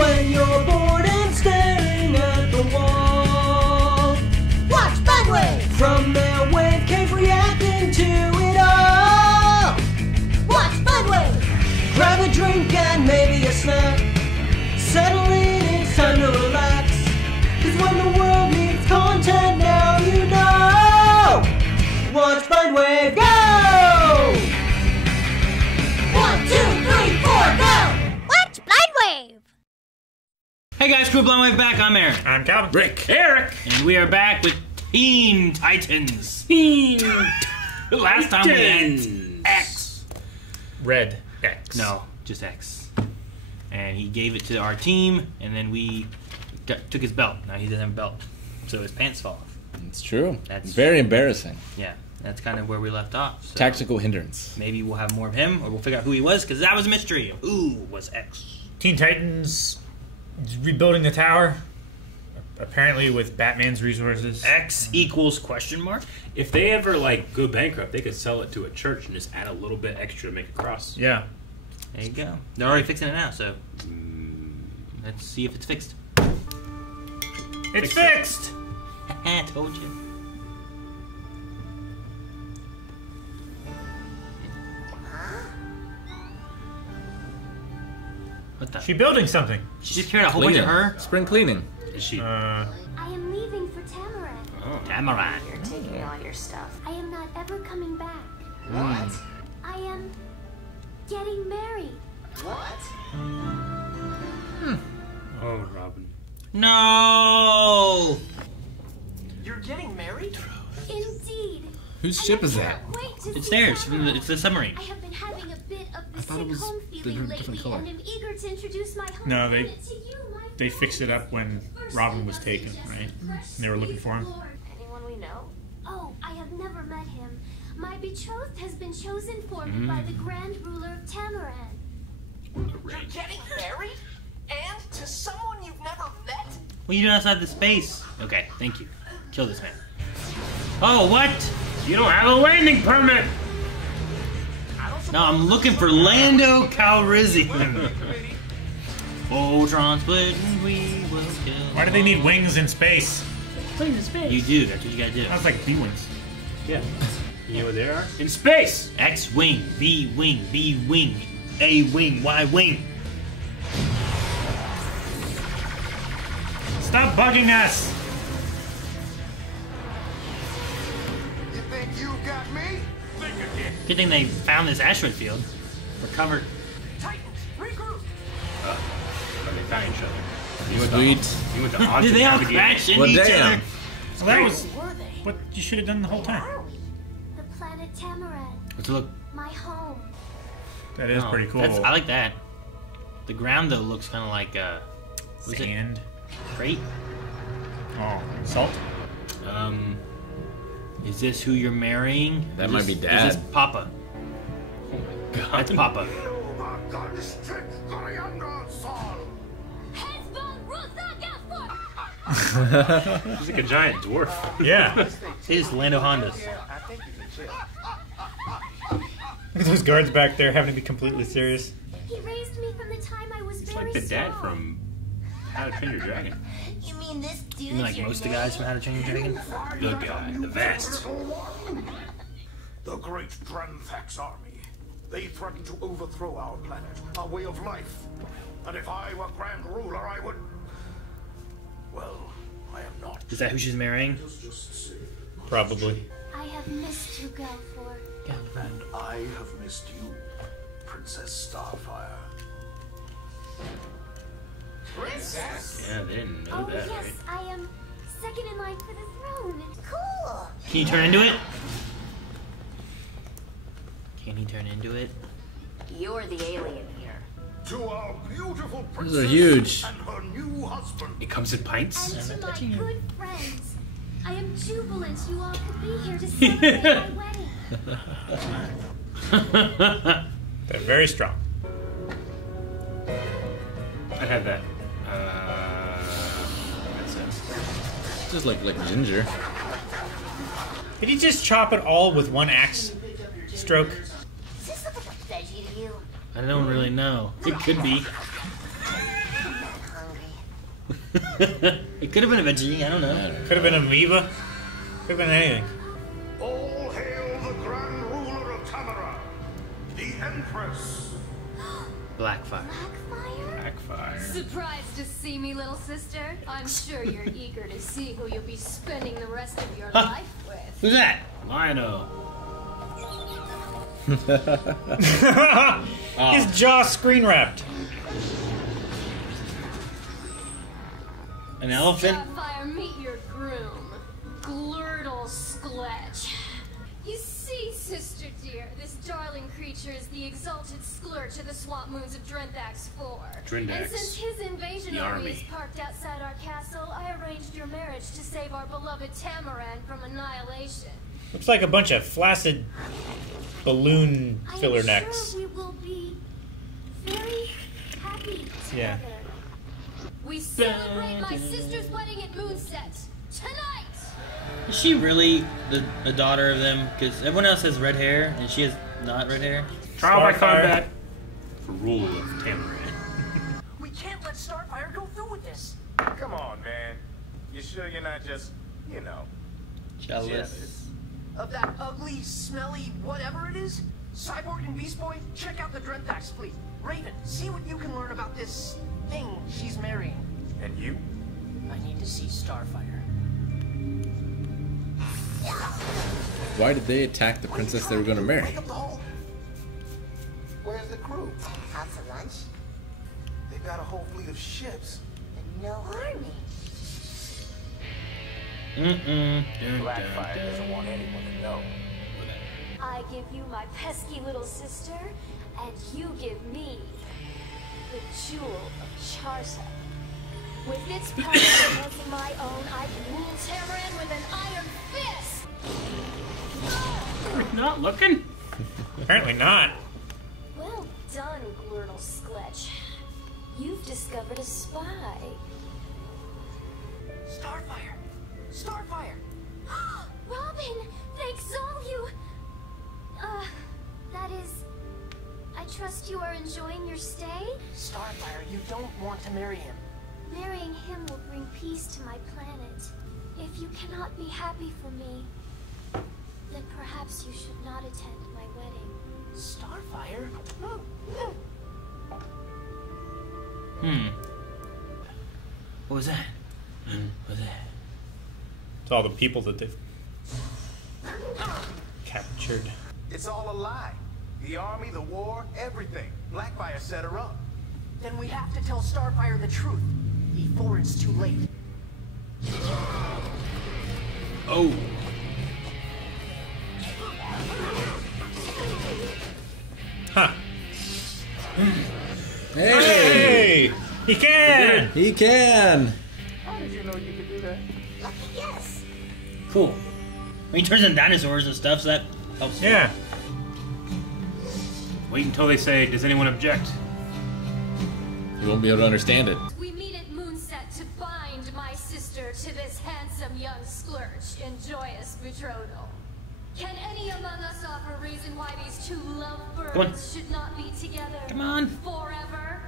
when you're bored and staring at the wall. Watch Budwave! From their wave cave reacting to it all. Watch Budwave! Grab a drink and maybe a snack. Settle in, it's time to relax. Cause when the world needs content, now you know. Watch Budwave, go! 1, 2, 3, 4, go! Watch Bloodwave! Hey guys, Crew Blindwave back. I'm Aaron. I'm Calvin. Rick. Eric. And we are back with Teen Titans. Last time we had X. Red X. No, just X. And he gave it to our team, and then we took his belt. Now he doesn't have a belt, so his pants fall off. It's true. That's very embarrassing. Yeah, that's kind of where we left off. So Tactical hindrance. maybe we'll have more of him, or we'll figure out who he was, because that was a mystery. Who was X? Teen Titans rebuilding the tower, apparently with Batman's resources. X equals question mark? If they ever like go bankrupt, they could sell it to a church and just add a little bit extra to make a cross. Yeah. There you go. They're already fixing it now, so let's see if it's fixed. It's fixed! I told you. What the? She's building something. She just carried a whole bunch of her? Spring cleaning. Is she? I am leaving for Tamarack. Oh. Tamarack. You're taking all your stuff. I am not ever coming back. What? I am getting married. What? Oh, Robin. No! You're getting married? Indeed. Whose And ship I is that? can't wait to It's see theirs. Tamarack. It's the submarine. I have been having a bit of the thought it sick was home the feeling different lately, color. and am eager to introduce my home No, planet to you, my They fixed it up when Robin was taken, right? And they were looking for him. Anyone we know? Oh, I have never met him. My betrothed has been chosen for me by the Grand Ruler of Tamaran. You're getting married? And to someone you've never met? What are you doing outside the space? Okay, thank you. Kill this man. Oh, what? You don't have a landing permit! No, I'm looking for Lando Calrissian. Ultron split and we will kill. Why do they need wings in space? You do, that's what you gotta do. Sounds like B-wings. Yeah. You know where they are? In space! X wing, B wing, B wing, A wing, Y wing. Stop bugging us! You think you got me? Think again. Good thing they found this asteroid field. We're covered. Titans, regroup! Oh, they found each other. You went Sweet. You went to odds Did they all navigate. crash into Well, each damn. other? Well, that was Who were they? what you should have done the whole time. The planet Tamaran, Let's look. my home. That is Oh, pretty cool. I like that. The ground though looks kind of like what is it? Sand. Crate? Oh, salt? Is this who you're marrying? That Is might be this- Dad. Is this Papa? That's Papa. He's like a giant dwarf. Yeah. He's Lando Hondas. Look at those guards back there having to be completely serious. He raised me from the time I was It's very like the dad small. from How to Train Your Dragon. You mean this dude? You mean like most of the guys from How to Train Your Dragon? The guy, the vast. The great Dranthax army. They threaten to overthrow our planet, our way of life. And if I were Grand Ruler, I would... Well, I am not. Is that who she's marrying? Probably. I have missed you, Galfor. And I have missed you, Princess Starfire. Princess? Yeah, they didn't know Oh that, yes, right? I am second in line for the throne. Cool. Can you turn into it? Can he turn into it? You're the alien here. To our beautiful Those princess are huge. and her new husband. It comes in pints. And to my good friends, I am jubilant you all could be here to celebrate my wedding. They're very strong. I'd have that. That's it. Just like ginger. Did he just chop it all with one axe stroke? Does this look like a veggie to you? I don't really know. It could be. It could have been a Veggie, I don't know. Could have been Amoeba. Could have been anything. All hail the Grand Ruler of Tamara, the Empress. Blackfire. Blackfire? Blackfire. Surprised to see me, little sister? I'm sure you're eager to see who you'll be spending the rest of your Huh. life with. Who's that? Lino. His jaw screen wrapped. An elephant? Starfire, meet your groom, Glurtle Skletch. You see, sister dear, this darling creature is the exalted splurge of the swamp moons of Drendax 4. Drendax. And since his invasion The army army. is parked outside our castle, I arranged your marriage to save our beloved Tamaran from annihilation. Looks like a bunch of flaccid balloon I filler am necks. sure we will be very happy together. Yeah. We celebrate my sister's wedding at Moonset tonight. Is she really the daughter of them? Because everyone else has red hair, and she has not red hair. Trial by Starfire. combat for rule of Tamaran. We can't let Starfire go through with this. Come on, man. You sure you're not just, you know, Jealous. Of that ugly, smelly, whatever it is? Cyborg and Beast Boy, check out the Drendax fleet. Raven, see what you can learn about this thing she's marrying. And you? I need to see Starfire. Why did they attack the princess they were going to marry? Wake up the whole... Where's the crew? Out for lunch? They've got a whole fleet of ships. And no army. Blackfire doesn't want anyone to know. I give you my pesky little sister, and you give me the jewel of Charsa. With its power as my own, I can rule Tamaran with an iron fist. Not looking? Apparently not. Well done, Glurtle Skletch. You've discovered a spy. Starfire! Starfire! Robin, they exalt you. That is, I trust you are enjoying your stay? Starfire, you don't want to marry him. Marrying him will bring peace to my planet. If you cannot be happy for me, then perhaps you should not attend my wedding. Starfire? What was that? What was that? It's all the people that they've captured. It's all a lie. The army, the war, everything. Blackfire set her up. Then we have to tell Starfire the truth before it's too late. Oh. Huh. Hey! Hey! He can! He can! How did you know you could do that? Lucky yes. Cool. I mean, he turns into dinosaurs and stuff, so that helps. Yeah. Wait until they say, does anyone object? You won't be able to understand it. We meet at Moonset to bind my sister to this handsome young splurge in joyous betrothal. Can any among us offer reason why these two Come on. lovebirds should not be together Come on. forever?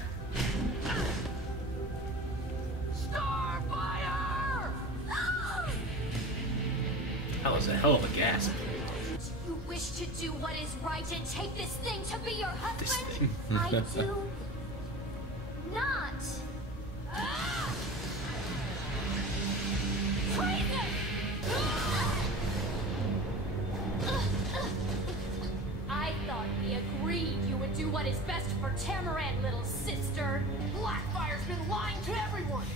Starfire! That was a hell of a gasp. You wish to do what is right and take this thing to be your husband? thing. I do not. Treason! I thought we agreed you would do what is best for Tamaran, little sister. Blackfire's been lying to everyone!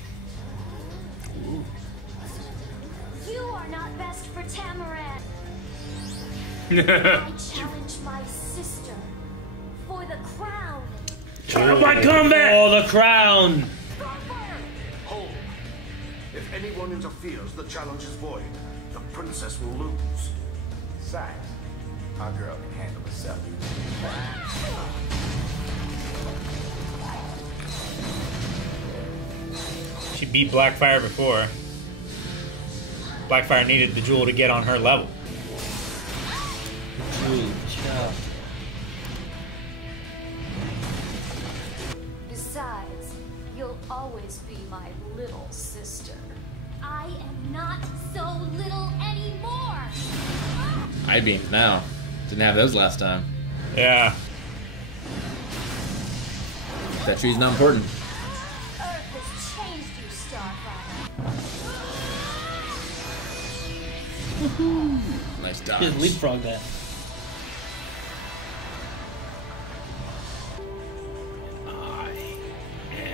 You are not best for Tamaran. I challenge my sister for the crown. Trial by combat! Oh, the crown! Hold. If anyone interferes, the challenge is void. The princess will lose. Besides, our girl can handle herself. She beat Blackfire before. Blackfire needed the jewel to get on her level. Ooh, chill. Besides, you'll always be my little sister. I am not so little anymore. I-beams now. Didn't have those last time. Yeah. That tree's not important. Earth has changed you, Starfire. Nice dodge. Just leapfrog that.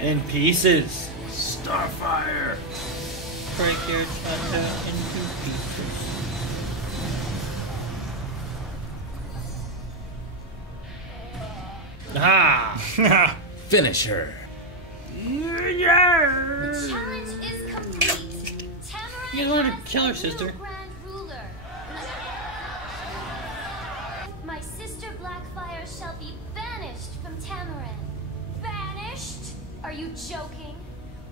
In pieces. Starfire. Break your thunder into pieces. Ah! Finish her. The challenge is complete. Tamaran You're going to has kill her a sister. new Grand Ruler. My sister Blackfire shall be banished from Tamaran. Banished? Are you joking?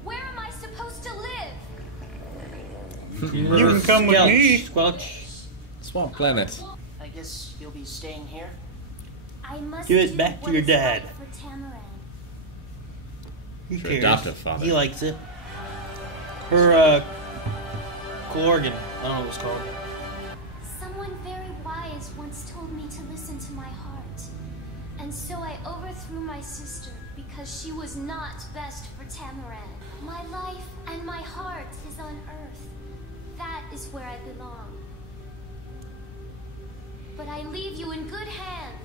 Where am I supposed to live? You can come with me. Squelch. Swamp Planet. I guess you'll be staying here. I must Give it do back to what your is dad. right for Tamaran. Who Your cares? adoptive father. He likes it. Her, Glorgan. I don't know what it's called. Someone very wise once told me to listen to my heart. And so I overthrew my sister because she was not best for Tamaran. My life and my heart is on Earth. That is where I belong. But I leave you in good hands.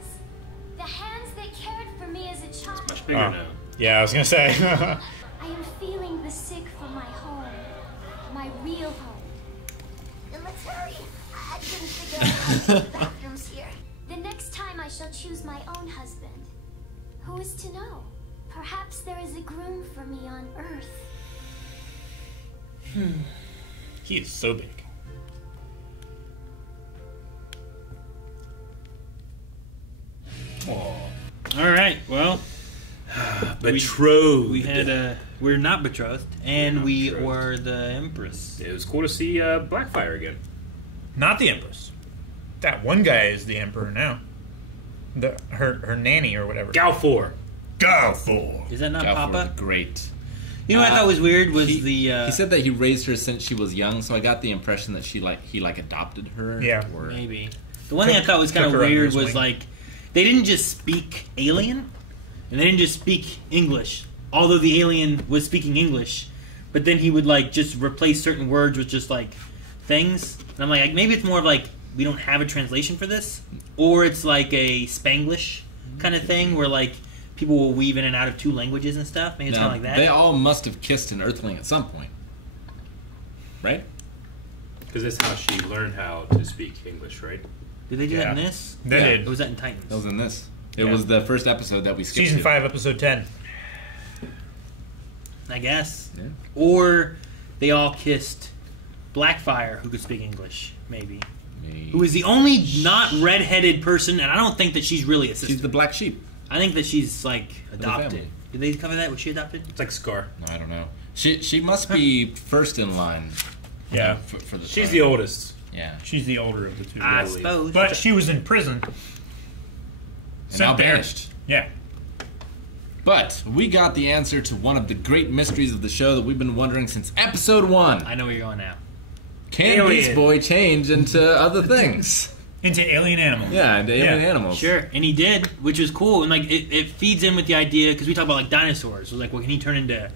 The hands that cared for me as a child. Much bigger now. Yeah, I was gonna say. I am feeling the sick for my home. My real home. Let's hurry. I couldn't figure out the bathrooms here. The next time I shall choose my own husband. Who is to know? Perhaps there is a groom for me on Earth. He is so big. All right. Well, Betrothed. we had we're not betrothed, and we betrothed. were the Empress. It was cool to see Blackfire again. Not the Empress. That one guy is the Emperor now. Her nanny or whatever. Galfor. Go for. Is that not Galfor Papa? was great. You know what I thought was weird was He said that he raised her since she was young, so I got the impression that he adopted her. Yeah. Or, maybe the one thing I thought was kind of took her under weird his was wing. like they didn't just speak alien, and they didn't just speak English. Although the alien was speaking English, but then he would like just replace certain words with just like things. And I'm like maybe it's more of like we don't have a translation for this, or it's like a Spanglish kind of thing where like people will weave in and out of two languages and stuff. Maybe it's Now, kind of like that. they all must have kissed an Earthling at some point, right? Because that's how she learned how to speak English, right? Did they do that in Yeah. this? They Yeah. did. Or was that in Titans? That was in this. It Yeah. was the first episode that we skipped. Season to. 5, episode 10. I guess. Yeah. Or they all kissed Blackfire, who could speak English, maybe. Maybe. Who is the only not redheaded person, and I don't think that she's really a sister. She's the black sheep. I think that she's like the adopted. family. Did they cover that? Was she adopted? It's like Scar. No, I don't know. She must be first in line. Yeah. For the She's throne. the oldest. Yeah. She's the older of the two. I believe. suppose. But she was in prison. And now Sent there. banished. Yeah. But we got the answer to one of the great mysteries of the show that we've been wondering since episode 1. I know where you're going now. Can Alien. Beast Boy change into other things? Into alien animals. Yeah, into alien Yeah. animals. Sure, and he did, which was cool, and like it feeds in with the idea because we talk about like dinosaurs. So like, well, can he turn into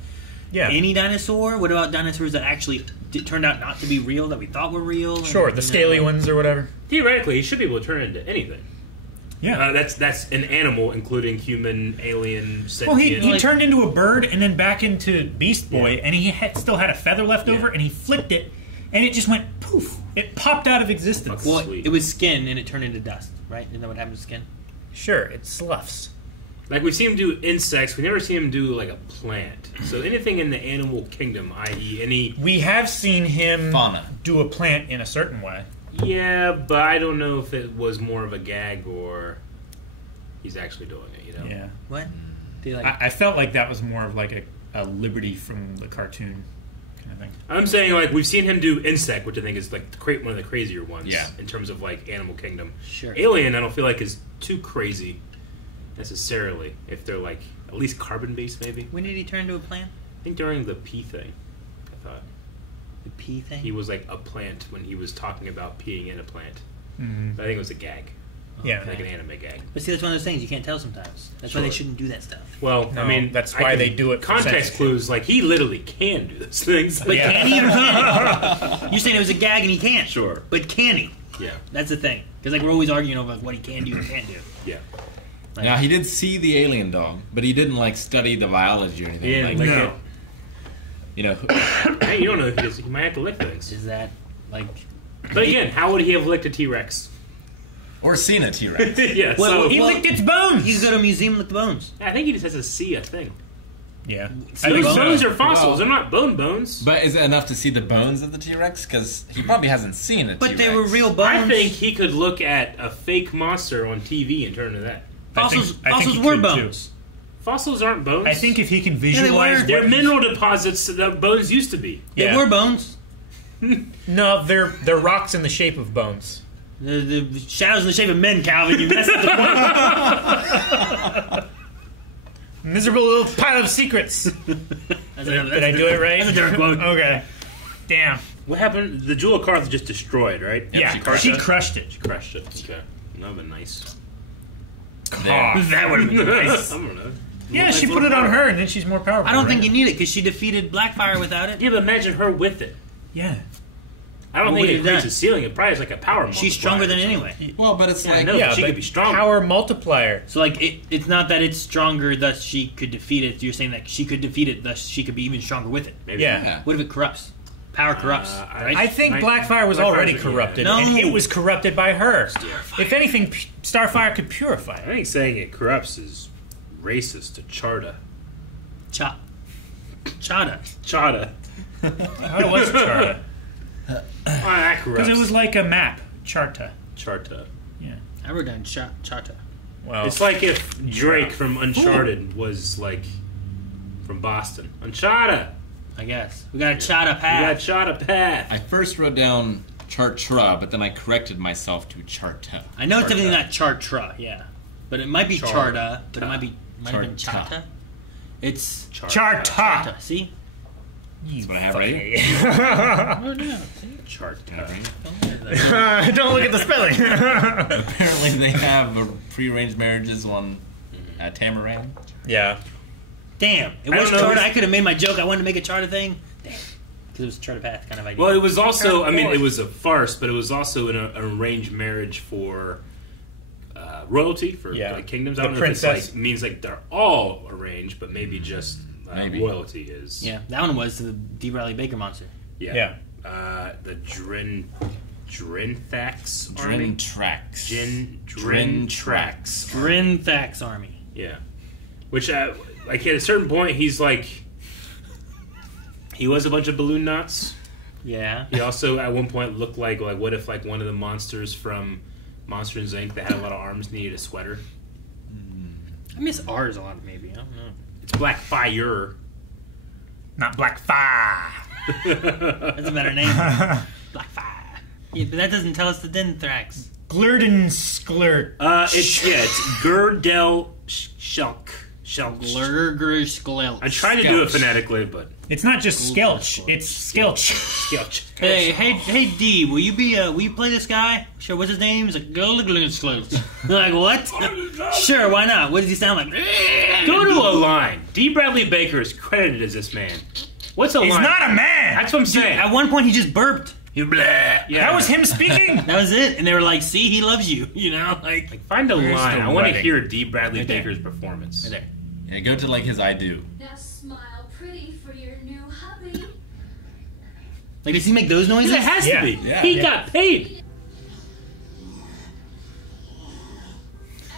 Yeah. any dinosaur? What about dinosaurs that actually turned out not to be real that we thought were real? Sure, the scaly ones or whatever. Theoretically, he should be able to turn into anything. Yeah. That's an animal, including human, alien, Well, he sentient. turned into a bird and then back into Beast Boy, Yeah. and he still had a feather left over, Yeah. and he flicked it, and it just went poof. It popped out of existence. Fuck. Well, Sweet. it was skin and it turned into dust, right? Isn't that what happened to skin? Sure, it sloughs. Like we see him do insects, we never see him do like a plant. So anything in the animal kingdom, i.e., any We have seen him Fauna. do a plant in a certain way. yeah, but I don't know if it was more of a gag or he's actually doing it. You know? Yeah. What? Did he, like, I felt like that was more of like a liberty from the cartoon kind of thing. I'm saying like we've seen him do insect, which I think is like one of the crazier ones. Yeah. In terms of like animal kingdom. Sure. Alien, I don't feel like is too crazy necessarily. If they're like at least carbon based, maybe. when did he turn into a plant? I think during the pee thing, I thought. The pee thing? He was like a plant when he was talking about peeing in a plant. Mm-hmm. But I think it was a gag. Yeah. Like an anime gag. But see, that's one of those things you can't tell sometimes. That's why they shouldn't do that stuff. Well, No, I mean, that's I why can- they do it for Context censorship. clues, like he literally can do those things. But can he or can't he? You're saying it was a gag and he can't. Sure. But can he? Yeah. That's the thing. Because like we're always arguing over like, what he can do and can't do. Yeah. Like, Now he did see the alien dog, but he didn't like study the biology or anything. He didn't lick it. You know, Hey, you don't know if he does. He might have to lick things. is that like? But again, how would he have licked a T-Rex? or seen a T-Rex. Yeah, Well, so he licked its bones. He's got a museum lick the bones. I think he just has to see a thing. Yeah. Those bones? bones are fossils. Well- They're not bones. But is it enough to see the bones of the T-Rex? Because he probably hasn't seen a But T-Rex. they were real bones. I think he could look at a fake monster on TV and turn to that. fossils. I think Fossils he were could, too. bones. Fossils aren't bones. I think if he can they visualize, were. they're what- mineral deposits that bones used to be. They Yeah. were bones. No, they're rocks in the shape of bones. The shadows in the shape of men, Calvin. You messed up the point. Miserable little pile of secrets. Did I do it right? That's a different quote. Okay. Damn. What happened? The Jewel of Carth just destroyed, right? Yeah, she crushed it. She crushed it. Okay. That would have been nice. That would have been nice. I don't know. Yeah, Nice she put little it on power. her, and then she's more powerful. I don't think right? you need it because she defeated Blackfire without it. Yeah, but imagine her with it. Yeah. I don't What think it would it creates do? a ceiling. It probably is like a power multiplier. She's stronger than or something. anyway. Well, but it's Yeah, I like know. Yeah, she but could be stronger. power multiplier. So like it's not that it's stronger, thus she could defeat it. You're saying that she could defeat it, thus she could be even stronger with it. Maybe. Yeah. What if it corrupts? Power corrupts, right? I think Nice. Blackfire was Blackfire's already yeah. corrupted, No. and it was corrupted by her. If anything, Starfire could purify I it. think saying it corrupts is racist to Charda. Chada. Chada. How was Charta? That corrupts. Because it was like a map. Charta. Charta. Yeah. I wrote down Chata. Well, It's like if Drake from Uncharted was like from Boston. Uncharted. I guess we got a Chata You path. got Chata path. I first wrote down Chartra, but then I corrected myself to Charta. I know it's definitely Charta. not Chartra, yeah, but it might be Charta. Charta, but it might have been Charta. Chata. It's Charta. Chata. See? That's what I have right here. Oh no. Charta. Don't look at the spelling. Apparently they have prearranged marriages on Tamaran. Yeah. Damn, it I was don't know. Charta. I could have made my joke. I wanted to make a Charta thing. Damn, because it was a Charta path kind of idea. Well, it was also, I mean, it was a farce, but it was also an arranged marriage for royalty, for Yeah. like, kingdoms. I The don't know if princess. it's like, means like they're all arranged, but maybe just Maybe. royalty is. Yeah, that one was the D. Riley Baker monster. Yeah. The Drinthax army? Drintrax. Drintrax. Drinthax army. Yeah. Which, like, at a certain point, he's like... He was a bunch of balloon knots. Yeah. He also, at one point, looked like what if, like, one of the monsters from Monsters, Inc. that had a lot of arms needed a sweater? I miss R's a lot, maybe. I don't know. It's Blackfire. Not Blackfire. That's a better name. Blackfire. Yeah, but that doesn't tell us the Dinthrax. Glurden It's Gerdel Shulk. Glurger I tried to do it phonetically, but It's not just Skelch. It's Skelch. Skelch. Hey, D, will you play this guy? Sure, what's his name? He's like, like, what? Sure, why not? What does he sound like? Go to a line. D. Bradley Baker is credited as this man. What's a He's line? not a man. That's what I'm saying. At one point, he just burped. He blah. Yeah. That was him speaking. That was it. And they were like, see, he loves you. You know? Like Find a Where's line. the I want to wedding? hear D. Bradley Right there. Baker's performance. right there. Yeah, go to like his I do. Now smile pretty for your new hubby. Like, does he make those noises? It has Yeah. to be. Yeah. He Yeah. got paid.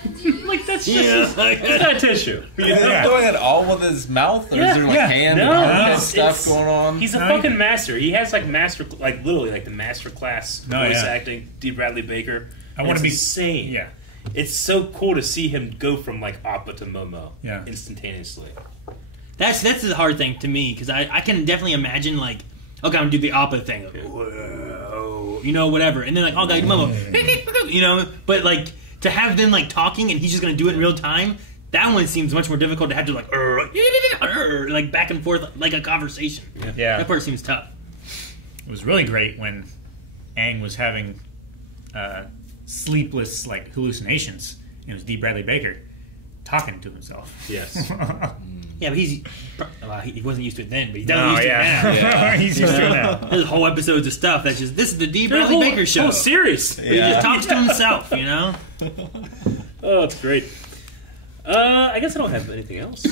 And do you Like, that's Yeah. just... It's not tissue. Is he doing it all with his mouth, or Yeah. is there like Yeah. hand No, and armpit it's- stuff going on? He's a No, fucking master. He has like literally like the master class No, voice yeah. acting. D. Bradley Baker. I wanna It's be- insane. Yeah. It's so cool to see him go from like Appa to Momo. Yeah. Instantaneously. That's the hard thing to me, because I can definitely imagine, like, okay, I'm going to do the Appa thing. Whoa, you know, whatever. And then, like, oh, God, Momo. You know? But, like, to have them, like, talking and he's just going to do it in real time, that one seems much more difficult to have to, like, like back and forth like a conversation. Yeah. That part seems tough. It was really great when Aang was having sleepless like hallucinations. It was D. Bradley Baker talking to himself. Yes. Yeah, but he wasn't used to it then, but he's definitely used to it now. Yeah. He's used to it now. There's whole episodes of stuff that's just, this is the D. Bradley Baker show. Whole series. He just talks to himself, you know? Oh, it's great. I guess I don't have anything else. Do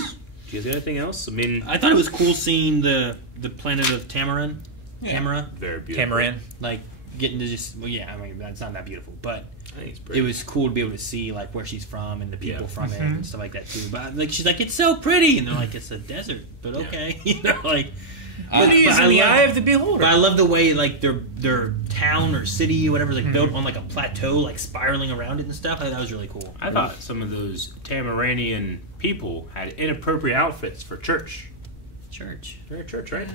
you guys got anything else? I mean, I thought it was cool seeing the planet of Tamaran. Tamara. Very beautiful. Tamaran. Like, getting to just, well, yeah, I mean, that's not that beautiful, but I think it's pretty. it was cool to be able to see, like, where she's from and the people from it and stuff like that, too. But, like, she's like, it's so pretty! And they're like, it's a desert, but okay. You know, like... Pretty is in the eye of the beholder. But I love the way, like, their town or city, whatever, like, built on, like, a plateau, like, spiraling around it and stuff. I thought that was really cool. I thought some of those Tamaranian people had inappropriate outfits for church. Church? They're at church, right?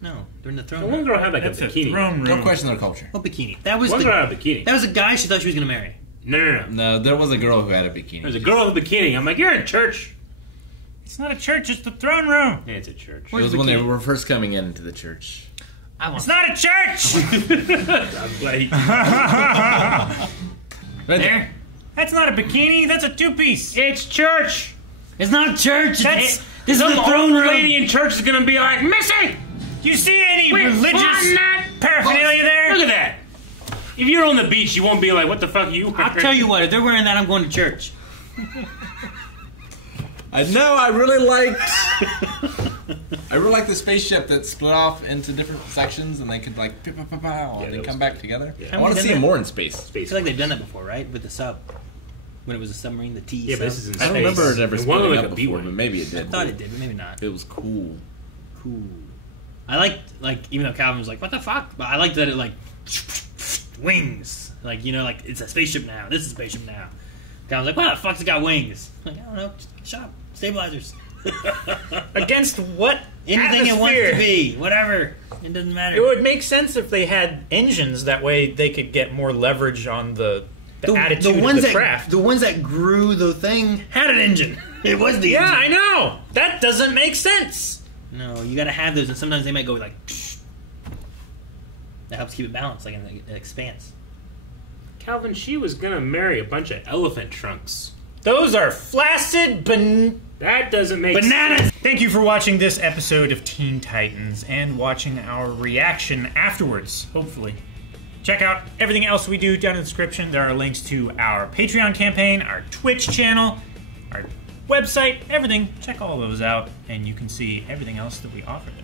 No, they're in the throne The room. one girl had like That's a a bikini. throne room. Don't question their culture. What bikini? That was One girl had a bikini. That was a guy she thought she was going to marry. No. No, there was a girl who had a bikini. There's a girl with a bikini. I'm like, you're in church. It's not a church, it's the throne room. Yeah, it's a church. It was when they were first coming into the church. It's not a church! I'm glad he... Right there. That's not a bikini, that's a two-piece. It's church. It's not church. That's- This is Some the throne old room. lady in church is going to be like, Missy! Do you see any Wait, religious that? paraphernalia there? Look at that. If you're on the beach, you won't be like, what the fuck are you wearing? I'll tell you what, if they're wearing that, I'm going to church. I know. I really liked the spaceship that split off into different sections, and they could like pow, pow, pow, pow, and then come back together. Yeah. I want to see it more in space. I feel like they've done that before, right? With the sub. When it was a submarine, the T Yeah, sub. but this is in I space. don't remember it ever And one splitting looked up like a before, B-1. but maybe it I did. thought it did, but maybe not. It was cool. Cool. I liked, like, even though Calvin was like, what the fuck? But I liked that it, like, wings. Like, you know, like, it's a spaceship now. This is a spaceship now. Calvin's like, what the fuck's it got wings? I'm like, I don't know. Just shut up. Stabilizers. Against what Anything it wants to be. Whatever. It doesn't matter. It would make sense if they had engines. That way they could get more leverage on the attitude of the craft. The ones that grew the thing had an engine. It was the engine. Yeah, I know. That doesn't make sense. No, you gotta have those, and sometimes they might go like. That helps keep it balanced, like it expands. Calvin, she was going to marry a bunch of elephant trunks. Those are flaccid That doesn't make bananas. sense. Thank you for watching this episode of Teen Titans and watching our reaction afterwards, hopefully. Check out everything else we do down in the description. There are links to our Patreon campaign, our Twitch channel, our website, everything. Check all those out, and you can see everything else that we offer there.